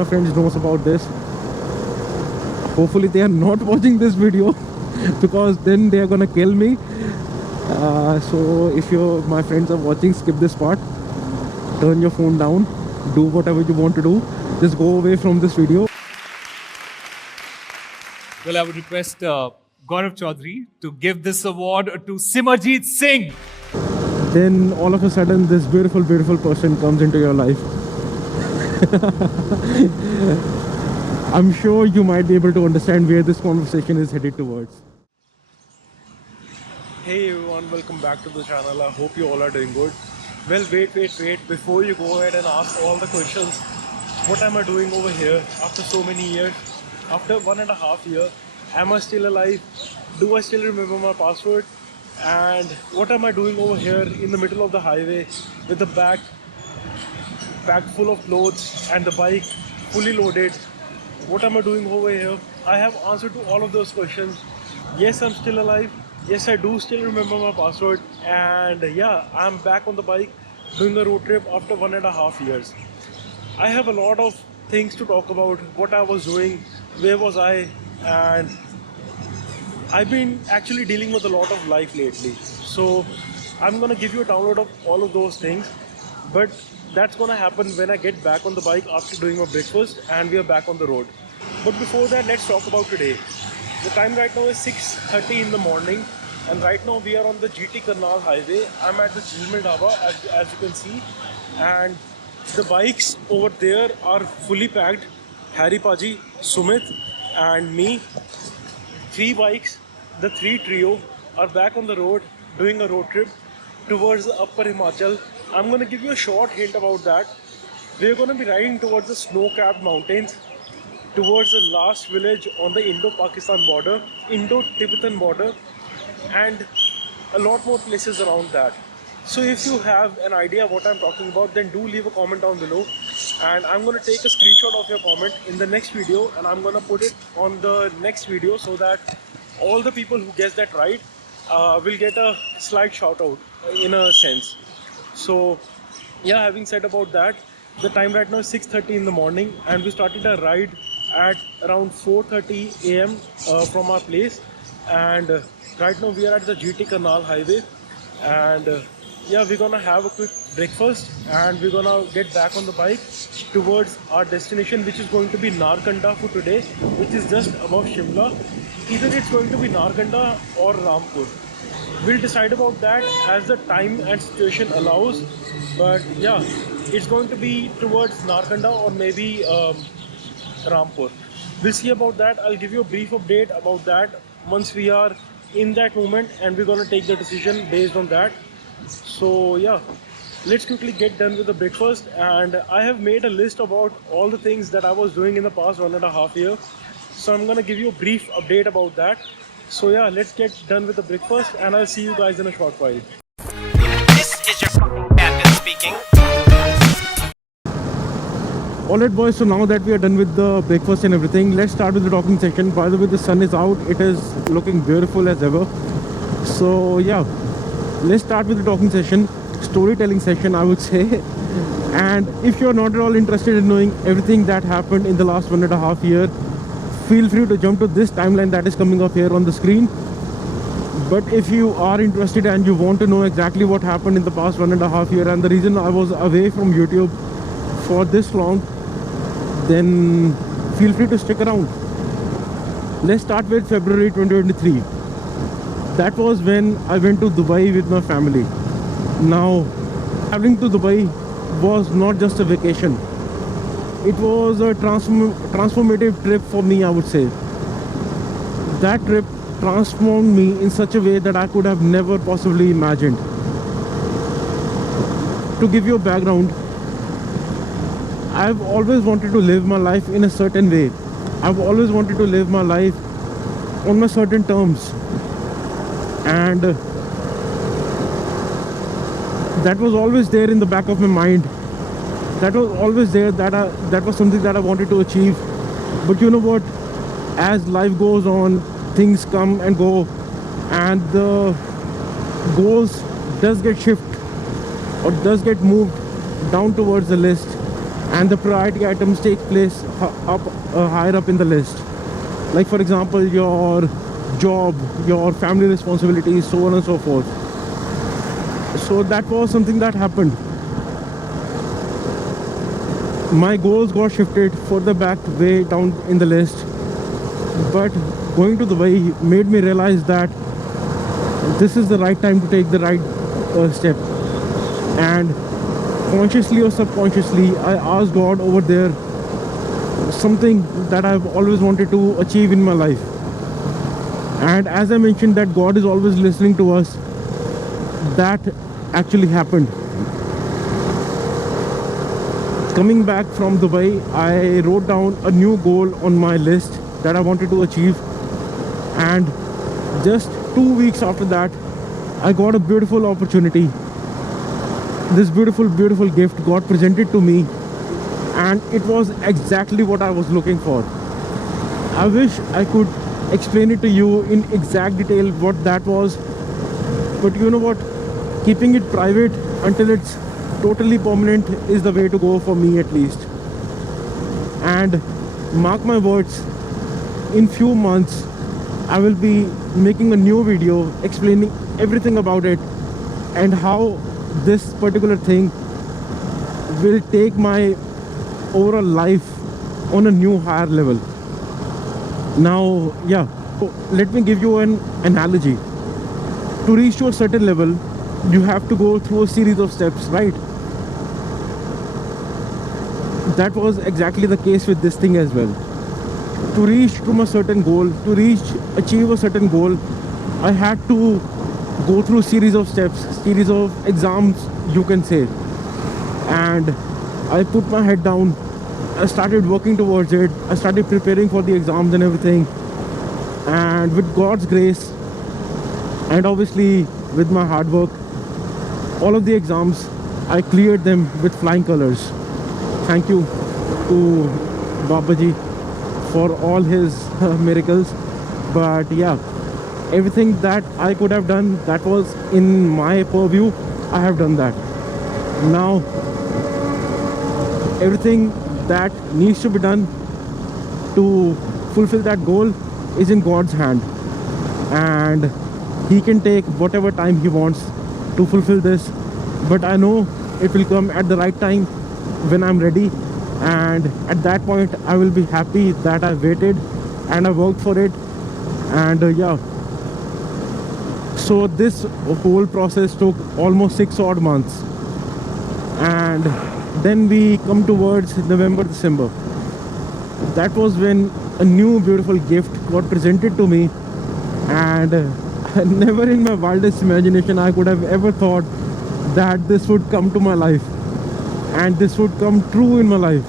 My friends knows about this. Hopefully they are not watching this video because then they are gonna kill me. So if my friends are watching, skip this part. Turn your phone down. Do whatever you want to do. Just go away from this video. Well, I would request Gaurav Chaudhary to give this award to Simarjeet Singh. Then all of a sudden this beautiful person comes into your life. I'm sure you might be able to understand where this conversation is headed towards. Hey everyone, welcome back to the channel. I hope you all are doing good. Well, wait. Before you go ahead and ask all the questions, what am I doing over here after so many years? After 1.5 years, am I still alive? Do I still remember my password? And what am I doing over here in the middle of the highway with the bag full of clothes and the bike fully loaded? What am I doing over here? I have answered to all of those questions. Yes, I'm still alive. Yes, I do still remember my password. And yeah, I'm back on the bike doing a road trip after 1.5 years. I have a lot of things to talk about, what I was doing, where was I, and I've been actually dealing with a lot of life lately. So I'm gonna give you a download of all of those things, but that's gonna happen when I get back on the bike after doing my breakfast and we are back on the road. But before that, let's talk about today. The time right now is 6:30 in the morning, and right now we are on the GT Karnal highway. I'm at the Jilmil Dhaba, as you can see, and the bikes over there are fully packed. Harry Paji, Sumit, and me. 3 bikes, the 3 trio, are back on the road doing a road trip towards the upper Himachal. I'm going to give you a short hint about that. We're going to be riding towards the snow-capped mountains, towards the last village on the Indo-Pakistan border, Indo-Tibetan border, and a lot more places around that. So if you have an idea what I'm talking about, then do leave a comment down below, and I'm going to take a screenshot of your comment in the next video, and I'm going to put it on the next video so that all the people who guess that right will get a slight shout out in a sense. So yeah, having said about that, the time right now is 6:30 in the morning, and we started a ride at around 4:30 a.m. From our place, and right now we are at the GT Karnal highway, and yeah, we're gonna have a quick breakfast and we're gonna get back on the bike towards our destination, which is going to be Narkanda for today, which is just above Shimla. Either it's going to be Narkanda or Rampur. We'll decide about that as the time and situation allows, but yeah, it's going to be towards Narkanda or maybe Rampur. We'll see about that. I'll give you a brief update about that once we are in that moment, and we're gonna take the decision based on that. So yeah, let's quickly get done with the breakfast, and I have made a list about all the things that I was doing in the past 1.5 years. So I'm gonna give you a brief update about that. So yeah, let's get done with the breakfast, and I'll see you guys in a short while. This is your fucking captain speaking. Alright boys, so now that we are done with the breakfast and everything, let's start with the talking session. By the way, the sun is out. It is looking beautiful as ever. So yeah, let's start with the talking session, storytelling session, I would say. And if you're not at all interested in knowing everything that happened in the last 1.5 years, feel free to jump to this timeline that is coming up here on the screen. But if you are interested and you want to know exactly what happened in the past 1.5 years and the reason I was away from YouTube for this long, then feel free to stick around. Let's start with February 2023. That was when I went to Dubai with my family. Now, traveling to Dubai was not just a vacation. It was a transformative trip for me, I would say. That trip transformed me in such a way that I could have never possibly imagined. To give you a background, I've always wanted to live my life in a certain way. I've always wanted to live my life on my certain terms. And that was always there in the back of my mind. That was always there, that was something that I wanted to achieve. But you know what? As life goes on, things come and go, and the goals does get shifted or does get moved down towards the list. and the priority items take place higher up in the list. Like for example, your job, your family responsibilities, so on and so forth. So that was something that happened. My goals got shifted further back, way down in the list. But going to Dubai made me realize that this is the right time to take the right step. And consciously or subconsciously, I asked God over there something that I've always wanted to achieve in my life. And as I mentioned that God is always listening to us, that actually happened. Coming back from Dubai, I wrote down a new goal on my list that I wanted to achieve, and just 2 weeks after that I got a beautiful opportunity. This beautiful gift got presented to me, and it was exactly what I was looking for. I wish I could explain it to you in exact detail what that was, but you know what, keeping it private until it's totally permanent is the way to go for me, at least. And mark my words, in few months I will be making a new video explaining everything about it and how this particular thing will take my overall life on a new higher level. Now, yeah, let me give you an analogy. To reach to a certain level, you have to go through a series of steps, right? That was exactly the case with this thing as well. To reach to a certain goal, achieve a certain goal, I had to go through series of steps, series of exams, you can say. And I put my head down, I started working towards it, I started preparing for the exams and everything. And with God's grace, and obviously with my hard work, all of the exams, I cleared them with flying colors. Thank you to Babaji for all his miracles. But yeah, everything that I could have done that was in my purview, I have done that. Now everything that needs to be done to fulfill that goal is in God's hand, and He can take whatever time He wants to fulfill this, but I know it will come at the right time when I'm ready, and at that point I will be happy that I waited and I worked for it. And yeah, so this whole process took almost 6 odd months, and then we come towards November, December. That was when a new beautiful gift got presented to me, and never in my wildest imagination I could have ever thought that this would come to my life and this would come true in my life.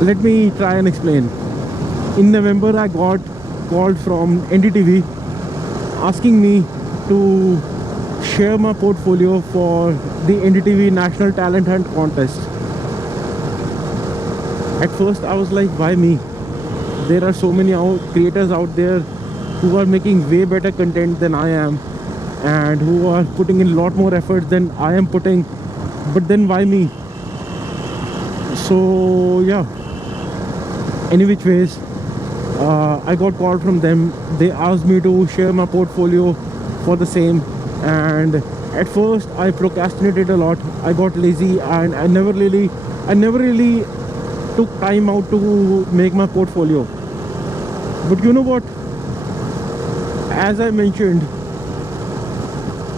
Let me try and explain. In November I got called from NDTV asking me to share my portfolio for the NDTV National Talent Hunt contest. At first I was like, why me? There are so many creators out there who are making way better content than I am, and who are putting in a lot more effort than I am putting, but then why me? So yeah, any which ways, I got called from them. They asked me to share my portfolio for the same, and at first I procrastinated a lot. I got lazy, and I never really took time out to make my portfolio. But you know what, as I mentioned,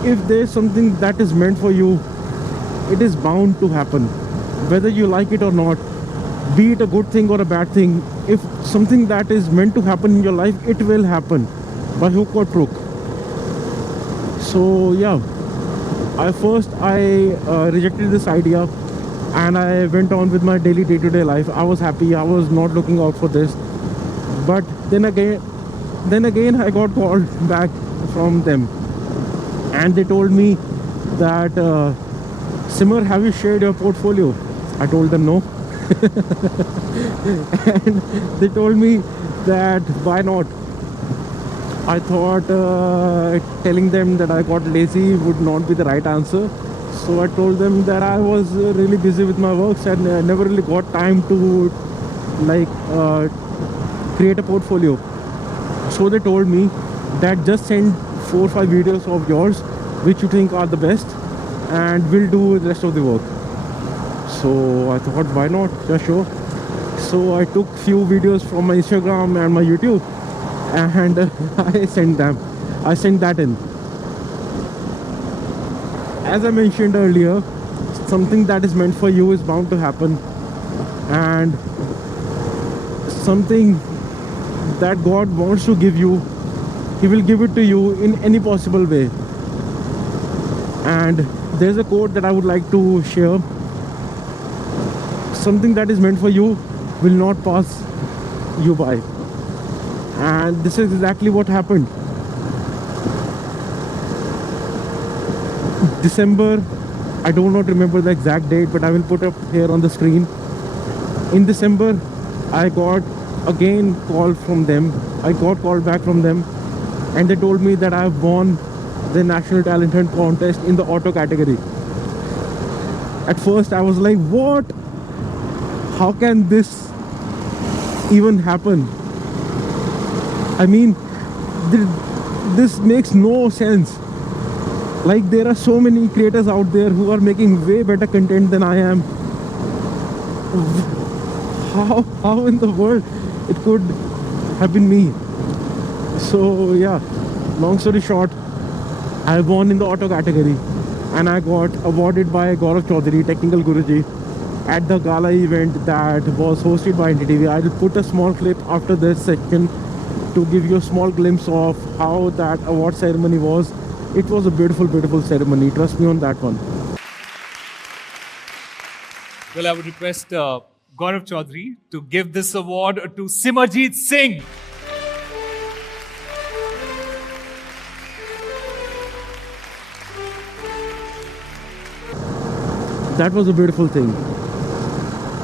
if there's something that is meant for you, it is bound to happen, whether you like it or not. Be it a good thing or a bad thing, if something that is meant to happen in your life, it will happen by hook or crook. So yeah, I rejected this idea, and I went on with my daily day-to-day life. I was happy, I was not looking out for this. But then again I got called back from them, and they told me that Simar, have you shared your portfolio? I told them no. And they told me that why not. I thought telling them that I got lazy would not be the right answer, So I told them that I was really busy with my works and never really got time to like create a portfolio. So they told me that just send 4 or 5 videos of yours which you think are the best, and we'll do the rest of the work. So I thought, why not? Yeah, sure. So I took few videos from my Instagram and my YouTube, and I sent them. I sent that in. As I mentioned earlier, something that is meant for you is bound to happen, and something that God wants to give you, He will give it to you in any possible way. And there's a quote that I would like to share. Something that is meant for you will not pass you by. And this is exactly what happened. December, I do not remember the exact date, but I will put up here on the screen. In December, I got again call from them. I got called back from them, and they told me that I have won the National Talent Hunt contest in the auto category. At first, I was like, what? How can this even happen? I mean, this makes no sense. Like, there are so many creators out there who are making way better content than I am. How in the world it could have been me? So yeah, long story short, I won in the auto category, and I got awarded by Gaurav Chaudhary, Technical Guruji, at the gala event that was hosted by NTTV. I'll put a small clip after this section to give you a small glimpse of how that award ceremony was. It was a beautiful, beautiful ceremony. Trust me on that one. Well, I would request Gaurav Chaudhary to give this award to Simarjeet Singh. That was a beautiful thing.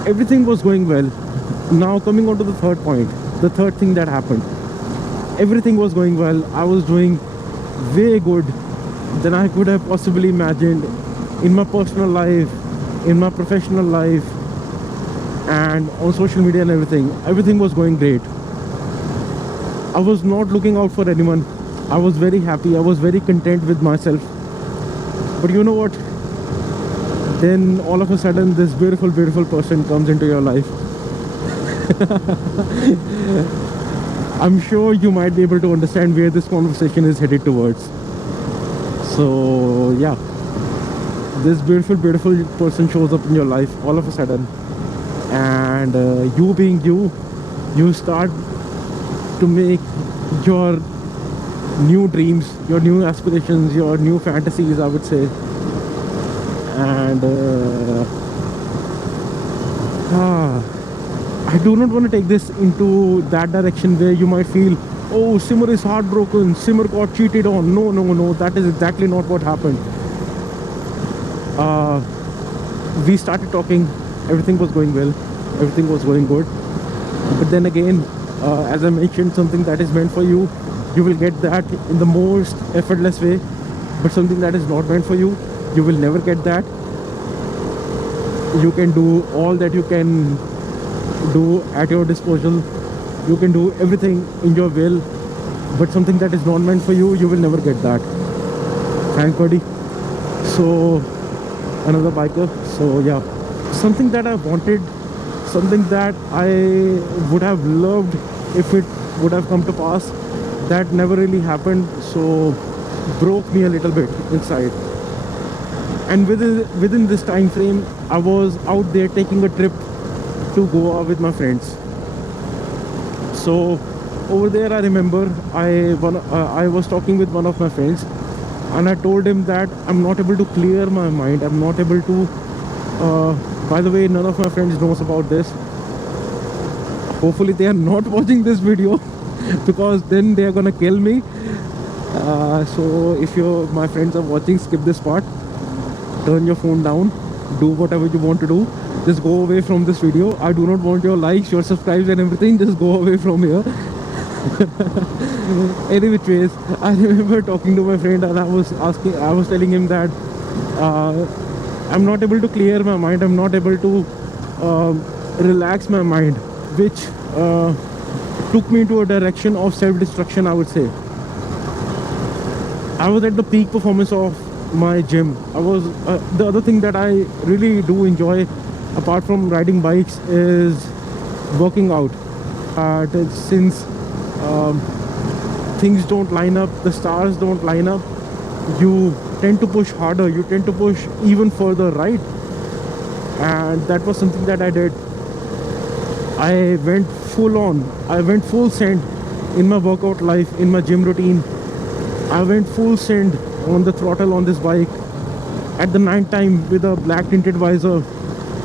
Everything was going well. Now coming on to the third point, the third thing that happened. Everything was going well. I was doing way good than I could have possibly imagined in my personal life, in my professional life, and on social media and everything. Everything was going great. I was not looking out for anyone. I was very happy. I was very content with myself. But you know what? Then all of a sudden this beautiful, beautiful person comes into your life. I'm sure you might be able to understand where this conversation is headed towards. So yeah, this beautiful, beautiful person shows up in your life all of a sudden, and you being you start to make your new dreams, your new aspirations, your new fantasies, I would say. And I do not want to take this into that direction where you might feel, oh, Simar is heartbroken, Simar got cheated on. No, that is exactly not what happened. We started talking, everything was going well, everything was going good. But then again, as I mentioned, something that is meant for you, you will get that in the most effortless way. But something that is not meant for you, you will never get that. You can do all that you can do at your disposal. You can do everything in your will, but something that is not meant for you, you will never get that. Thanks, buddy. So another biker. So yeah, something that I wanted, something that I would have loved if it would have come to pass, that never really happened. So broke me a little bit inside. And within this time frame, I was out there taking a trip to Goa with my friends. So over there, I remember I was talking with one of my friends, and I told him that I'm not able to clear my mind. I'm not able to. By the way, none of my friends knows about this. Hopefully, they are not watching this video because then they are gonna kill me. So if my friends are watching, skip this part. Turn your phone down, do whatever you want to do, just go away from this video. I do not want your likes, your subscribes and everything. Just go away from here. Any which ways, I remember talking to my friend, and I was telling him that uh, I'm not able to clear my mind. I'm not able to relax my mind, which took me into a direction of self-destruction, I would say. I was at the peak performance of my gym. I was the other thing that I really do enjoy, apart from riding bikes, is working out. Since things don't line up, the stars don't line up, you tend to push harder, you tend to push even further, right? And that was something that I did. I went full on, I went full send in my workout life, in my gym routine. I went full send on the throttle on this bike at the night time with a black tinted visor.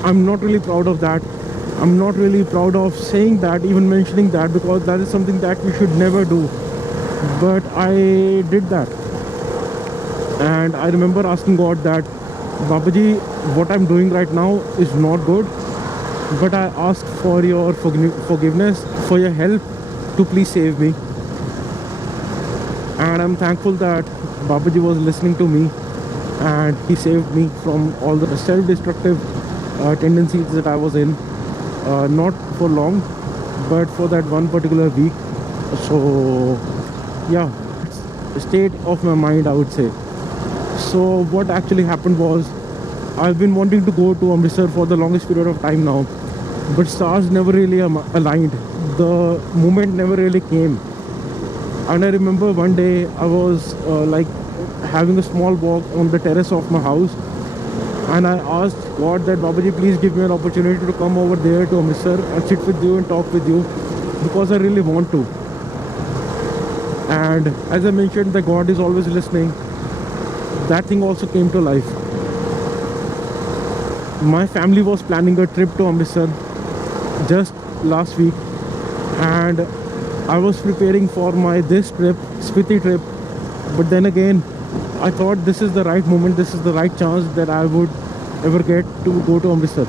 I'm not really proud of that. I'm not really proud of saying that, even mentioning that, because that is something that we should never do. But I did that. And I remember asking God that, Babaji, what I'm doing right now is not good, but I ask for your forgiveness, for your help to please save me. And I'm thankful that Babaji was listening to me and he saved me from all the self-destructive tendencies that I was in. Not for long, but for that one particular week. So yeah, state of my mind, I would say. So what actually happened was, I've been wanting to go to Amritsar for the longest period of time now, but stars never really aligned. The moment never really came. And I remember one day I was like having a small walk on the terrace of my house, and I asked God that, Babaji, please give me an opportunity to come over there to Amritsar and sit with you and talk with you, because I really want to. And as I mentioned, that God is always listening, that thing also came to life. My family was planning a trip to Amritsar just last week, and I was preparing for this trip, Spiti trip. But then again, I thought this is the right moment, this is the right chance that I would ever get to go to Amritsar.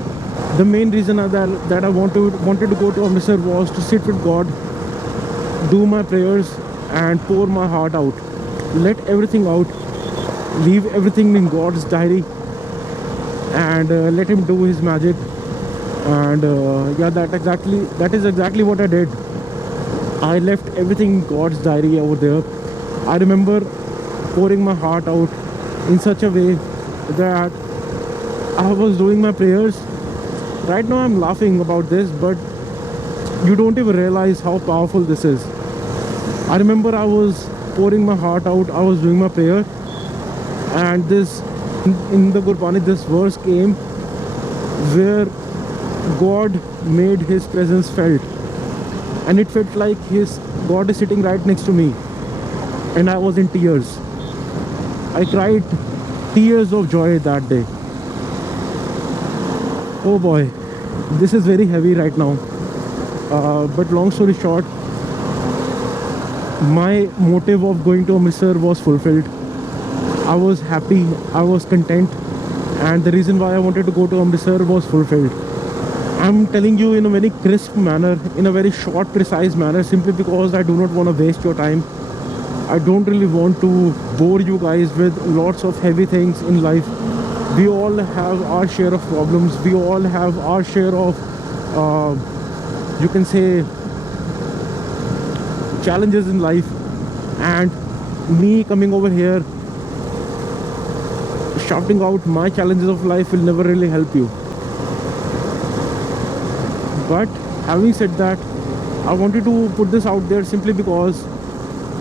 The main reason that I wanted to go to Amritsar was to sit with God, do my prayers and pour my heart out, let everything out, leave everything in God's diary, and let him do his magic. And yeah, that is exactly what I did. I left everything in God's diary over there. I remember pouring my heart out in such a way that I was doing my prayers. Right now I'm laughing about this, but you don't even realize how powerful this is. I remember I was pouring my heart out, I was doing my prayer, and in the Gurbani, this verse came where God made his presence felt, and it felt like God is sitting right next to me, and I was in tears. I cried tears of joy that day. Oh boy, this is very heavy right now. But long story short, my motive of going to Amritsar was fulfilled. I was happy, I was content, and the reason why I wanted to go to Amritsar was fulfilled. I'm telling you in a very crisp manner, in a very short, precise manner, simply because I do not want to waste your time. I don't really want to bore you guys with lots of heavy things in life. We all have our share of problems. We all have our share of, you can say, challenges in life. And me coming over here, shouting out my challenges of life will never really help you. But having said that, I wanted to put this out there simply because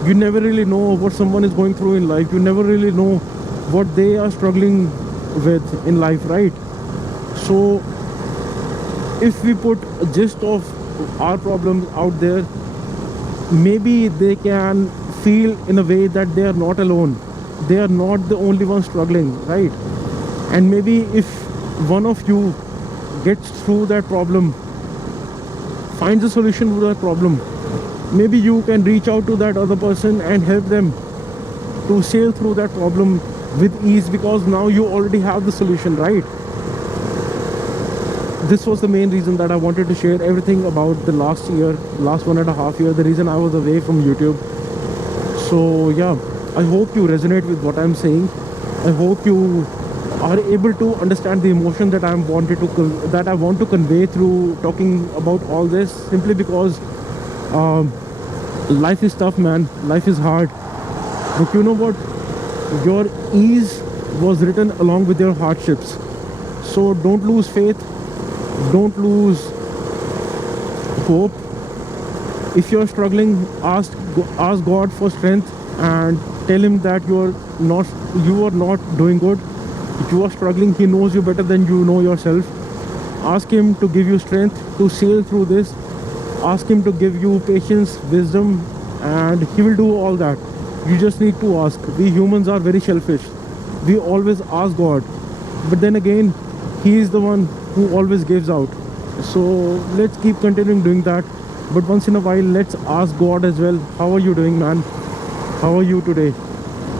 you never really know what someone is going through in life. You never really know what they are struggling with in life, right? So if we put a gist of our problems out there, maybe they can feel in a way that they are not alone. They are not the only one struggling, right? And maybe if one of you gets through that problem, finds a solution to that problem, maybe you can reach out to that other person and help them to sail through that problem with ease, because now you already have the solution, right? This was the main reason that I wanted to share everything about the last 1.5 years, the reason I was away from YouTube. So yeah, I hope you resonate with what I'm saying. I hope you are able to understand the emotion that that I want to convey through talking about all this. Simply because life is tough, man. Life is hard. But you know what? Your ease was written along with your hardships. So don't lose faith. Don't lose hope. If you're struggling, ask God for strength and tell him that you are not doing good. If you are struggling, he knows you better than you know yourself. Ask him to give you strength to sail through this. Ask him to give you patience, wisdom, and he will do all that. You just need to ask. We humans are very selfish. We always ask God, but then again, he is the one who always gives out. So let's keep continuing doing that. But once in a while, let's ask God as well. How are you doing, man? How are you today?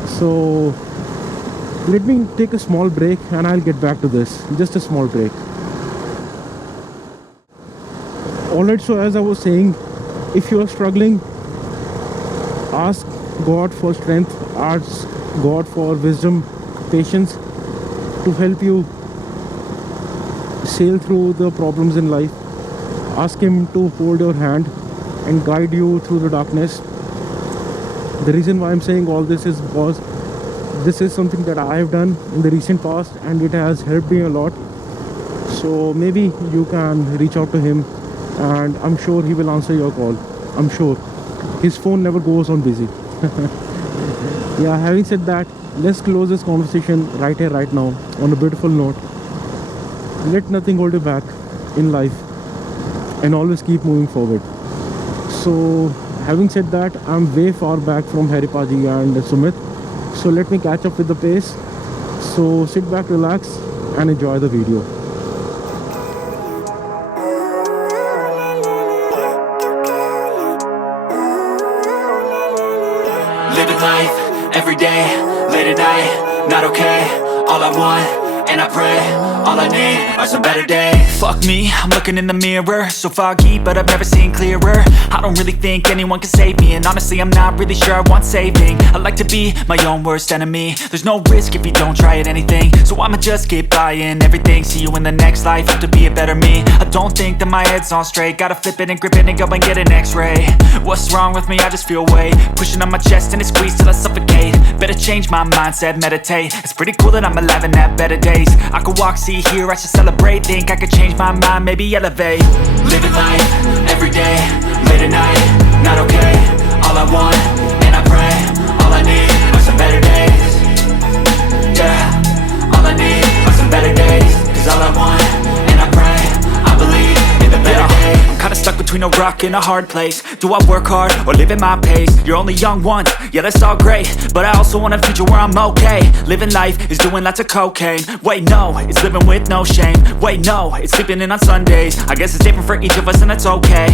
So let me take a small break and I'll get back to this. Just a small break. Alright, so as I was saying, if you are struggling, ask God for strength, ask God for wisdom, patience to help you sail through the problems in life. Ask him to hold your hand and guide you through the darkness. The reason why I'm saying all this is because this is something that I have done in the recent past and it has helped me a lot. So maybe you can reach out to him and I'm sure he will answer your call. I'm sure. His phone never goes on busy. Yeah, having said that, let's close this conversation right here, right now, on a beautiful note. Let nothing hold you back in life and always keep moving forward. So having said that, I'm way far back from Harry Paji and Sumit. So let me catch up with the pace. So sit back, relax and enjoy the video. Living life, every day, late at night, not okay. All I want, and I pray, all I need are some better days. Fuck me, I'm looking in the mirror, so foggy, but I've never seen clearer. I don't really think anyone can save me, and honestly I'm not really sure I want saving. I like to be my own worst enemy. There's no risk if you don't try at anything, so I'ma just keep buying everything. See you in the next life, have to be a better me. I don't think that my head's on straight, gotta flip it and grip it and go and get an x-ray. What's wrong with me? I just feel weight pushing on my chest and it squeezes till I suffocate. Better change my mindset, meditate. It's pretty cool that I'm alive and have better days. I could walk, see, hear, I should celebrate. Think I could change my mind, maybe elevate. Living life, every day, late at night, not okay. All I want, and I pray, all I need are some better days. Yeah, all I need are some better days. Cause all I want, and I pray, I believe in the better days. I'm kinda stuck between a rock and a hard place. Do I work hard or live at my pace? You're only young once, yeah that's all great, but I also want a future where I'm okay. Living life is doing lots of cocaine. Wait no, it's living with no shame. Wait no, it's sleeping in on Sundays. I guess it's different for each of us and that's okay.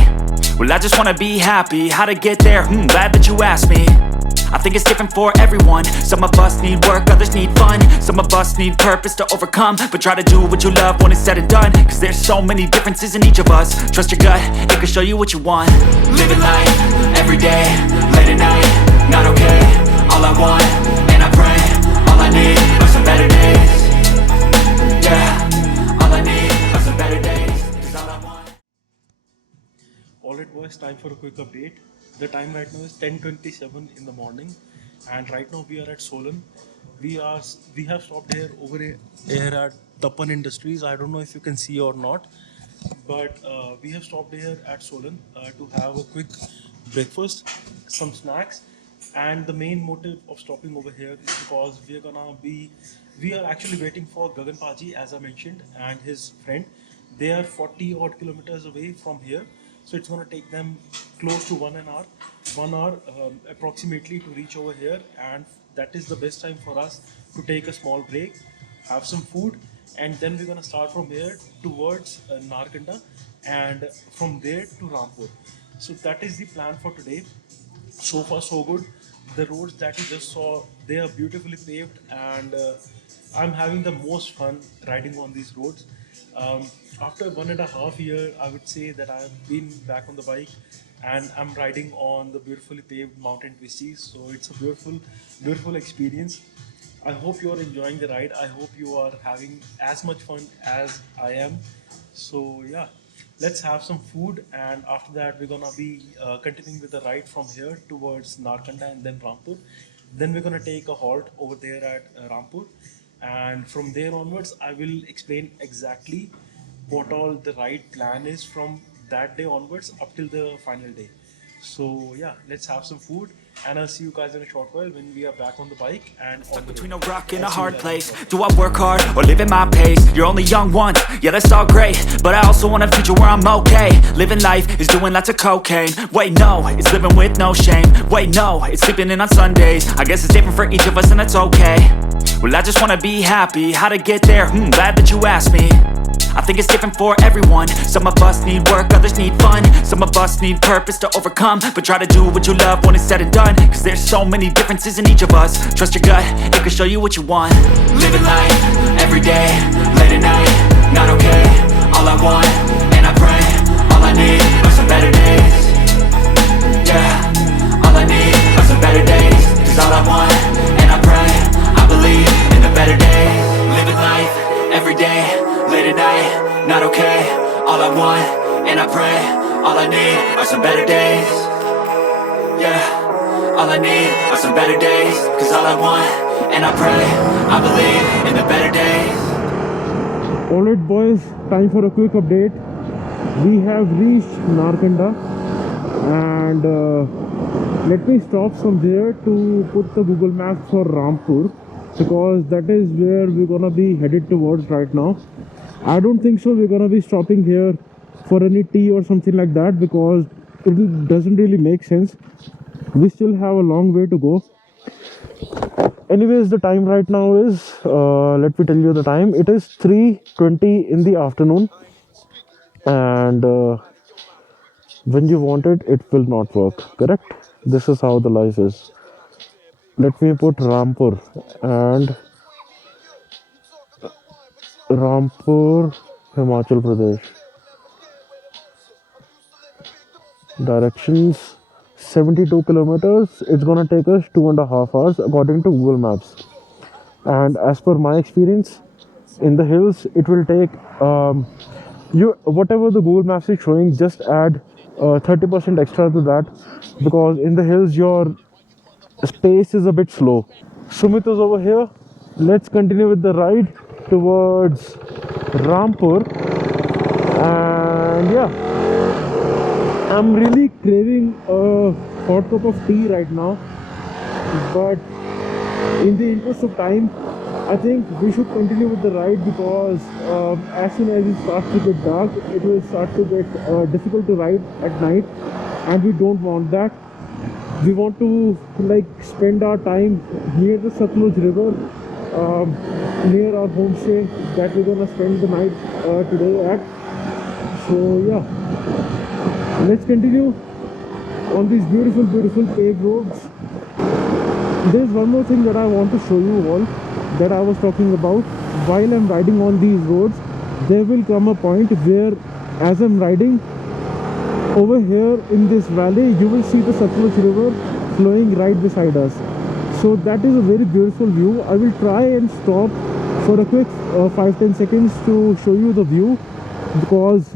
Well I just wanna be happy, how to get there? Glad that you asked me. I think it's different for everyone. Some of us need work, others need fun. Some of us need purpose to overcome. But try to do what you love when it's said and done. Cause there's so many differences in each of us. Trust your gut, it can show you what you want. Living life, every day, late at night, not okay. All I want, and I pray, all I need are some better days. Yeah, all I need are some better days. Cause all I want. Alright boys, time for a quick update. The time right now is 10:27 in the morning and right now we are at Solan. We have stopped here here at Tapan Industries. I don't know if you can see or not, but we have stopped here at Solan to have a quick breakfast, some snacks, and the main motive of stopping over here is because we are actually waiting for Gagan Paji, as I mentioned, and his friend. They are 40 odd kilometers away from here, so it's going to take them close to 1 hour approximately to reach over here, and that is the best time for us to take a small break, have some food, and then we're going to start from here towards Narkanda and from there to Rampur. So that is the plan for today. So far so good. The roads that you just saw, they are beautifully paved, and I'm having the most fun riding on these roads. After 1.5 years, I would say that I've been back on the bike and I'm riding on the beautifully paved mountain twisties. So it's a beautiful experience. I hope you are enjoying the ride. I hope you are having as much fun as I am. So yeah, let's have some food, and after that we're gonna be continuing with the ride from here towards Narkanda and then Rampur. Then we're gonna take a halt over there at Rampur, and from there onwards I will explain exactly what all the ride plan is from that day onwards up till the final day. So yeah, let's have some food, and I'll see you guys in a short while when we are back on the bike and on Stuck the between road. a rock and a I'll see you hard guys place. in a short Do I work hard or live at my pace? You're only young once, yeah that's all great, but I also want a future where I'm okay. Living life is doing lots of cocaine. Wait no, it's living with no shame. Wait no, it's sleeping in on Sundays. I guess it's different for each of us and that's okay. Well I just wanna be happy, how to get there? Glad that you asked me. I think it's different for everyone. Some of us need work, others need fun. Some of us need purpose to overcome. But try to do what you love when it's said and done, cause there's so many differences in each of us. Trust your gut, it can show you what you want. Living life, everyday, late at night, not okay. All I want, and I pray, all I need are some better days. Yeah, all I need are some better days. Cause all I want, and I pray, I believe in the better days. Living life, everyday, late at night, not okay. All I want, and I pray, all I need are some better days. Yeah, all I need are some better days. Cause all I want, and I pray, I believe in the better days. Alright boys, time for a quick update. We have reached Narkanda, and let me stop from there to put the Google Maps for Rampur, because that is where we're gonna be headed towards right now. I don't think so we're gonna be stopping here for any tea or something like that, because it doesn't really make sense. We still have a long way to go. Anyways, the time right now is let me tell you the time. It is 3:20 in the afternoon, and when you want it, it will not work. Correct? This is how the life is. Let me put Rampur, and Rampur, Himachal Pradesh. Directions 72 kilometers. It's gonna take us 2.5 hours according to Google Maps. And as per my experience, in the hills, it will take you whatever the Google Maps is showing. Just add 30% extra to that, because in the hills your space is a bit slow. Sumit is over here. Let's continue with the ride towards Rampur, and yeah. I'm really craving a hot cup of tea right now, but in the interest of time, I think we should continue with the ride, because as soon as it starts to get dark, it will start to get difficult to ride at night, and we don't want that. We want to like spend our time near the Satluj River, near our homestay that we're gonna spend the night today at. So yeah. Let's continue on these beautiful, beautiful paved roads. There's one more thing that I want to show you all, that I was talking about. While I'm riding on these roads, there will come a point where, as I'm riding over here in this valley, you will see the Satluj River flowing right beside us. So that is a very beautiful view. I will try and stop for a quick 5-10 seconds to show you the view, because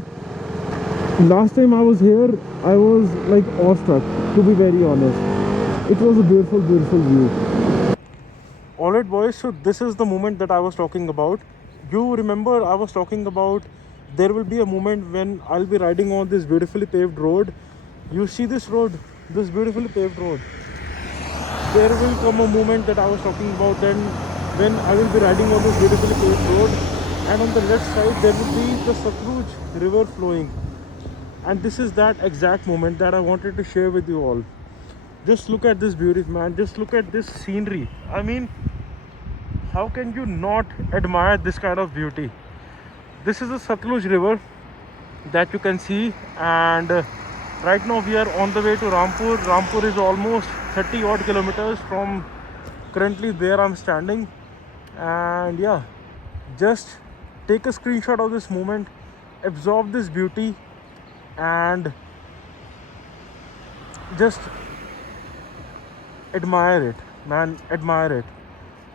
last time I was here, I was like awestruck, to be very honest. It was a beautiful, beautiful view. Alright boys, so this is the moment that I was talking about. You remember I was talking about there will be a moment when I'll be riding on this beautifully paved road. You see this road, this beautifully paved road. There will come a moment that I was talking about then, when I will be riding on this beautifully paved road, and on the left side there will be the Satluj River flowing. And this is that exact moment that I wanted to share with you all. Just look at this beauty, man. Just look at this scenery. I mean, how can you not admire this kind of beauty? This is the Satluj River that you can see, and right now we are on the way to Rampur. Rampur is almost 30 odd kilometers from currently where I'm standing. And yeah, just take a screenshot of this moment, absorb this beauty, and just admire it, man. Admire it.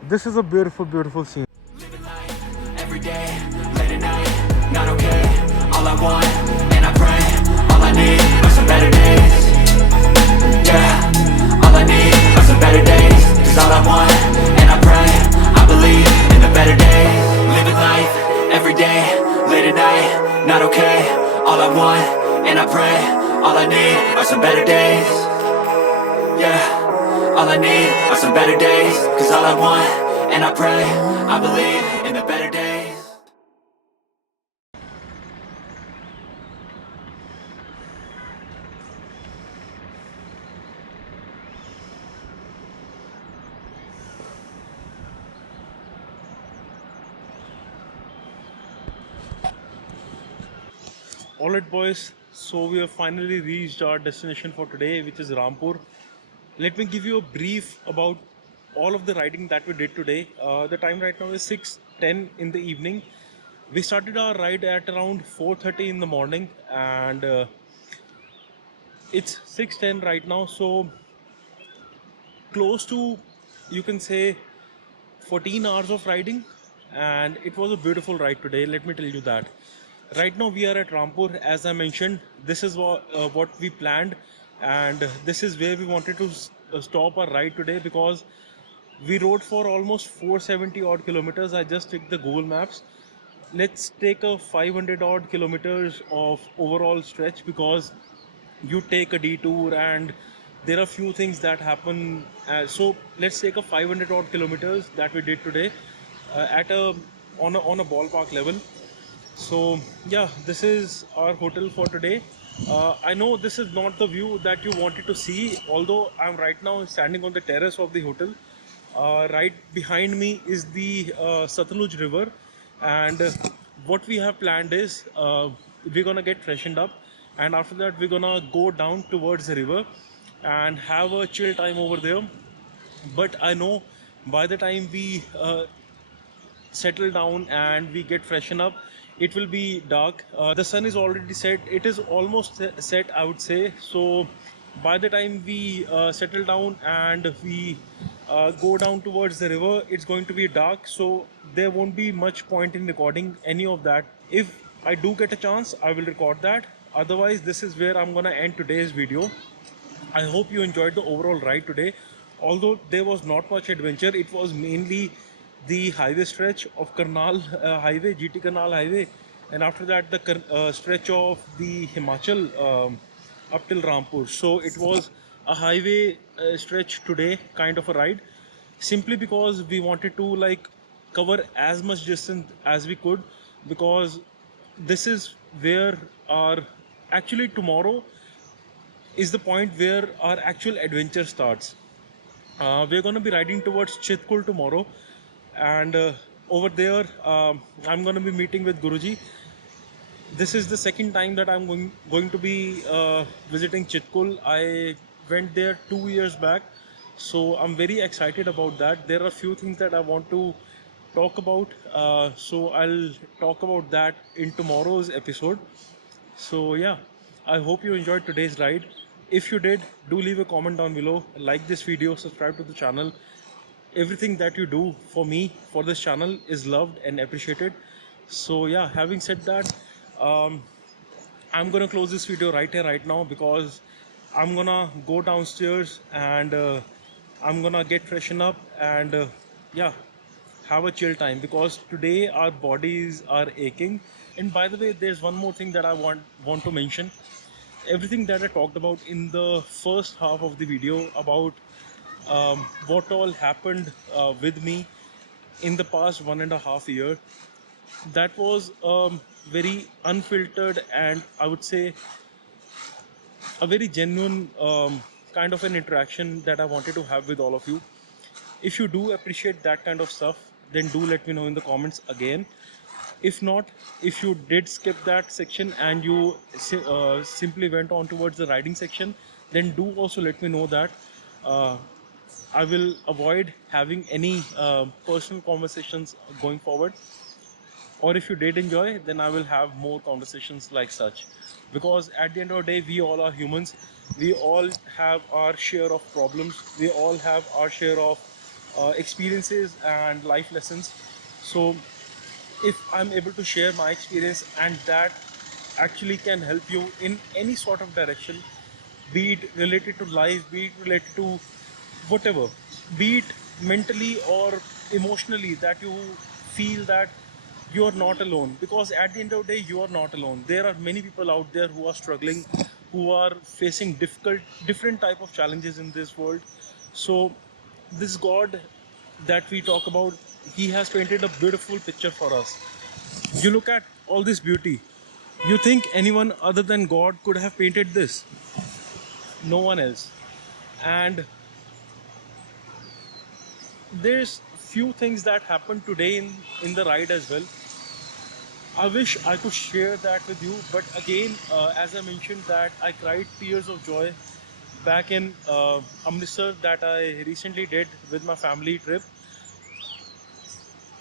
This is a beautiful, beautiful scene. Living life every day, late at night, not okay. All I want, and I pray, all I need are some better days. Yeah, all I need are some better days. Cause all I want, and I pray, I believe in the better days. Living life every day, late at night, not okay. All I want, and I pray, all I need are some better days. Yeah, all I need are some better days. Cause all I want, and I pray, I believe in the better days. Alright, boys. So we have finally reached our destination for today, which is Rampur. Let me give you a brief about all of the riding that we did today. The time right now is 6:10 in the evening. We started our ride at around 4:30 in the morning, and it's 6:10 right now. So close to, you can say, 14 hours of riding, and it was a beautiful ride today, let me tell you that. Right now we are at Rampur. As I mentioned, this is what we planned, and this is where we wanted to stop our ride today, because we rode for almost 470 odd kilometers. I just checked the Google Maps. Let's take a 500 odd kilometers of overall stretch, because you take a detour and there are few things that happen. So let's take a 500 odd kilometers that we did today, at a on a ballpark level. So yeah, this is our hotel for today. I know this is not the view that you wanted to see, although I'm right now standing on the terrace of the hotel. Right behind me is the Satluj River, and what we have planned is, we're gonna get freshened up, and after that we're gonna go down towards the river and have a chill time over there. But I know by the time we settle down and we get freshen up, it will be dark. The sun is already set, it is almost set, I would say. So by the time we settle down and we go down towards the river, it's going to be dark, so there won't be much point in recording any of that. If I do get a chance, I will record that. Otherwise, this is where I'm gonna end today's video. I hope you enjoyed the overall ride today. Although there was not much adventure, it was mainly the highway stretch of Karnal Highway, GT Karnal Highway, and after that the stretch of the Himachal, up till Rampur. So it was a highway stretch today, kind of a ride, simply because we wanted to like cover as much distance as we could, because this is where our, actually tomorrow is the point where our actual adventure starts. We're going to be riding towards Chitkul tomorrow, and over there I'm going to be meeting with Guruji. This is the second time that I'm going to be visiting Chitkul. I went there 2 years back, so I'm very excited about that. There are a few things that I want to talk about, so I'll talk about that in tomorrow's episode. So yeah, I hope you enjoyed today's ride. If you did, do leave a comment down below, like this video, subscribe to the channel. Everything that you do for me, for this channel, is loved and appreciated. So yeah, having said that, I'm gonna close this video right here, right now, because I'm gonna go downstairs and I'm gonna get freshen up and yeah, have a chill time, because today our bodies are aching. And by the way, there's one more thing that I want to mention. Everything that I talked about in the first half of the video about what all happened with me in the past 1.5 years, that was very unfiltered, and I would say a very genuine kind of an interaction that I wanted to have with all of you. If you do appreciate that kind of stuff, then do let me know in the comments again. If not, if you did skip that section and you simply went on towards the riding section, then do also let me know that. I will avoid having any personal conversations going forward. Or if you did enjoy, then I will have more conversations like such, because at the end of the day, we all are humans. We all have our share of problems, we all have our share of experiences and life lessons. So if I'm able to share my experience and that actually can help you in any sort of direction, be it related to life, be it related to whatever, be it mentally or emotionally, that you feel that you are not alone, because at the end of the day you are not alone. There are many people out there who are struggling, who are facing different type of challenges in this world. So this God that we talk about, he has painted a beautiful picture for us. You look at all this beauty, you think anyone other than God could have painted this? No one else. And there's few things that happened today in the ride as well. I wish I could share that with you, but again, as I mentioned, that I cried tears of joy back in Amritsar that I recently did with my family trip.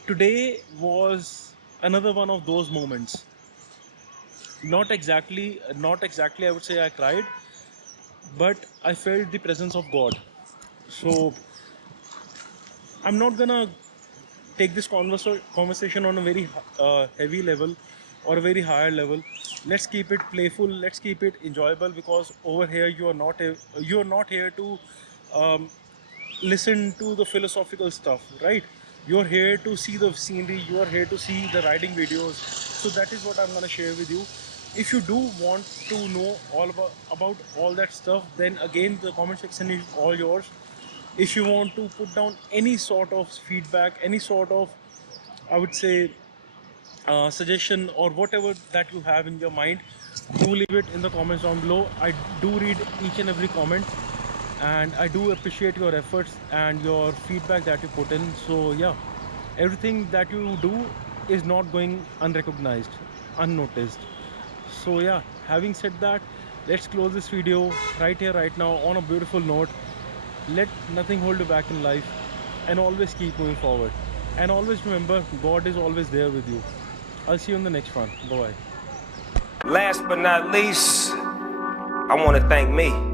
Today was another one of those moments. Not exactly I would say I cried, but I felt the presence of God. So I'm not gonna take this conversation on a very heavy level or a very higher level. Let's keep it playful, let's keep it enjoyable, because over here you are not here to um, listen to the philosophical stuff, right? You're here to see the scenery, you are here to see the riding videos. So that is what I'm going to share with you. If you do want to know all about all that stuff, then again the comment section is all yours. If you want to put down any sort of feedback, any sort of, I would say, suggestion or whatever that you have in your mind, do leave it in the comments down below. I do read each and every comment, and I do appreciate your efforts and your feedback that you put in. So yeah, everything that you do is not going unrecognized, unnoticed. So yeah, having said that, let's close this video right here, right now, on a beautiful note. Let nothing hold you back in life, and always keep moving forward. And always remember, God is always there with you. I'll see you in the next one. Bye bye. Last but not least, I want to thank me.